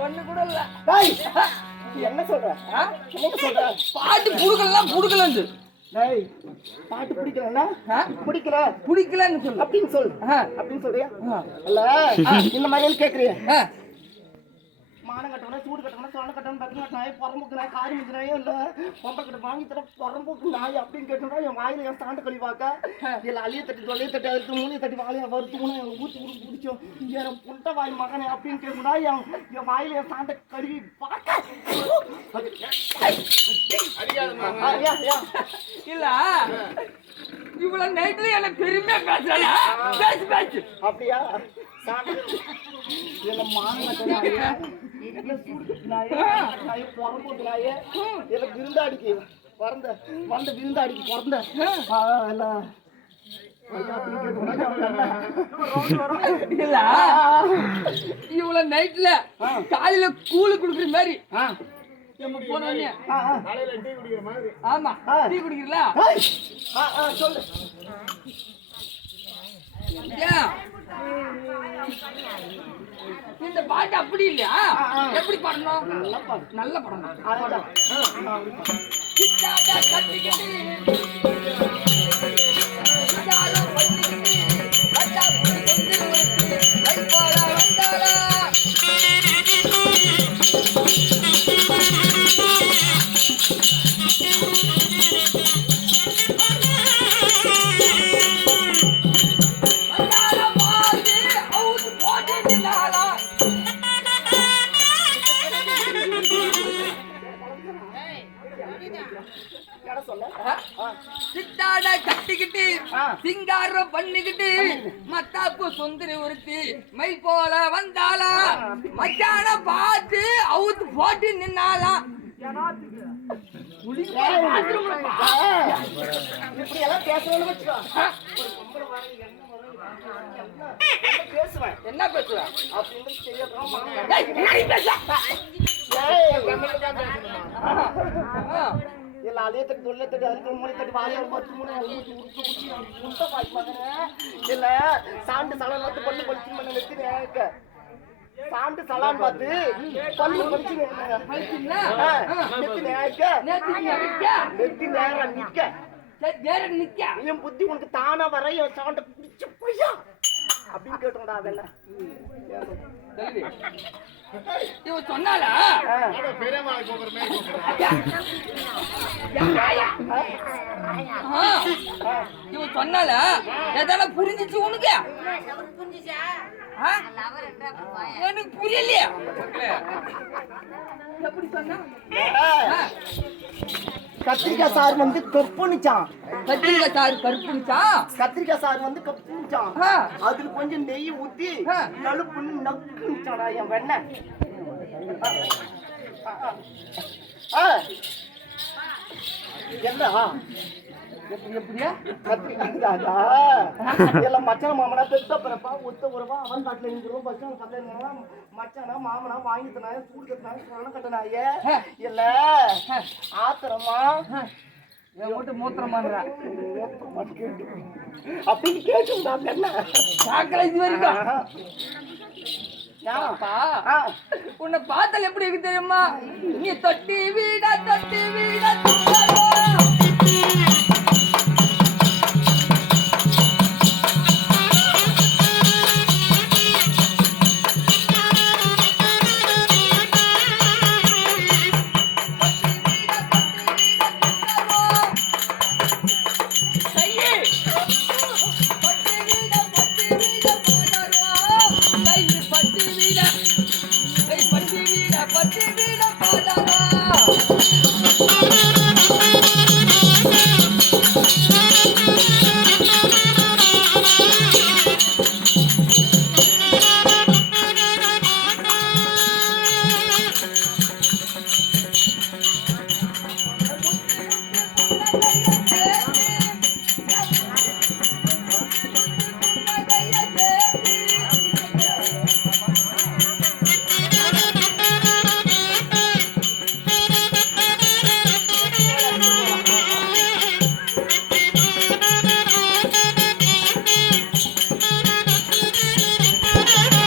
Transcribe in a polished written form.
ஒண்ணு கூட இல்ல. என்ன சொல்ற? பாட்டு புடுக்கலாம் புடுக்கலன்னு. பாட்டு பிடிக்கலன்னா பிடிக்கல பிடிக்கலன்னு சொல்லு அப்படின்னு சொல்லு அப்படின்னு சொல்றியா? இல்ல இந்த மாதிரி கேக்குறிய மானம் கட்டணும் சூடு கட்டணும் சோழ கட்டணும் பக்கத்து நாய் புறம்புக்கு நாய் காரி மிஞ்ச நாயும் இல்ல பொம்பை கிட்ட வாங்கி தர புறம்புக்கு நாய் அப்படின்னு கேட்டோம்னா என் வாயில என் சாண்டு கழிவாக்க இல்ல அழிய தட்டி தொலைய தட்டி அறுத்து மூலையை தட்டி வாழைய வறுத்து மூணு ஊற்றி ஊற்றி பிடிச்சோம் என் புண்ட வாய் மகனே அப்படின்னு கேட்டோம்னா என் வாயில என் சாண்டை கழுவி பார்க்க இல்ல இவ்வளவு நைட்ல எனக்கு பெருமையா பேசுறா பேசு பேசு அப்படியா விருந்தாடிக்கு பிறந்த வந்த விருந்தாடிக்கு பிறந்த இல்ல இவ்வளவு நைட்ல காலையில கூழு குடுக்குற மாதிரி ஆமா டீ குடிக்கிறீங்களா சொல்லு இந்த பாட்டு அப்படி இல்லையா எப்படி பாடணும் நல்ல பாடணும் சித்தாட கட்டிக்கிட்டு சிங்காரம் பண்ணிக்கிட்டு மத்தாப்பு சுந்தரி ஒருத்தி மை போல வந்தாளா மச்சான பார்த்து அவுத்து போட்டு நின்னாளா இப்படி எல்லாம் பேசணும்னு வச்சுக்கோ பேசுவேன் என்ன பேசுவேன் அப்படின்னு தெரியாது இல்ல அதே தட்டி தொல்லை தட்டி அதுக்கு மூணு தட்டி வாழையோட 10 மூணு முட்டை பாய்ப்பாங்க இல்ல சாண்டு சலம் பார்த்து பல்லு பழிச்சு பண்ண வெத்தினேக்க சாண்டு சலான் பார்த்து பல்லு பழிச்சு நெத்தி நேரம் நிக்க என் புத்தி உனக்கு தானா வர என் சாண்டை பிடிச்சு போய்யா அப்படின்னு கேட்டோம்டா அதெல்லாம் இவன் சொன்னாலா இவன் சொன்னால எதால புரிஞ்சிச்சு உனக்கு எனக்கு புரியலையா எப்படி சொன்னா கத்திரிக்காய் சார் வந்து கப்புனுச்சான் கத்திரிக்காய் சார் வந்து கப்புனுச்சான் அதுல கொஞ்சம் நெய் ஊத்தி நலுப்புன்னு நக்குனுச்சாடா என் வெண்ணெய் என்ன எப்படியா எல்லாம் மச்சன மாமனா பெத்த பிறப்பா ஒத்த உறவா அவன் காட்டுல இருக்கிறோம் பச்சன கட்டல மச்சனா மாமனா வாங்கி தனாய சூடு கட்டினாய சொரண கட்டினாய இல்ல ஆத்திரமா மூத்திரமான்றா அப்படின்னு கேட்டுடா என்ன சாக்கல இது வரைக்கும் உன்னை பார்த்தால் எப்படி இருக்கு தெரியுமா நீ தொட்டி வீடா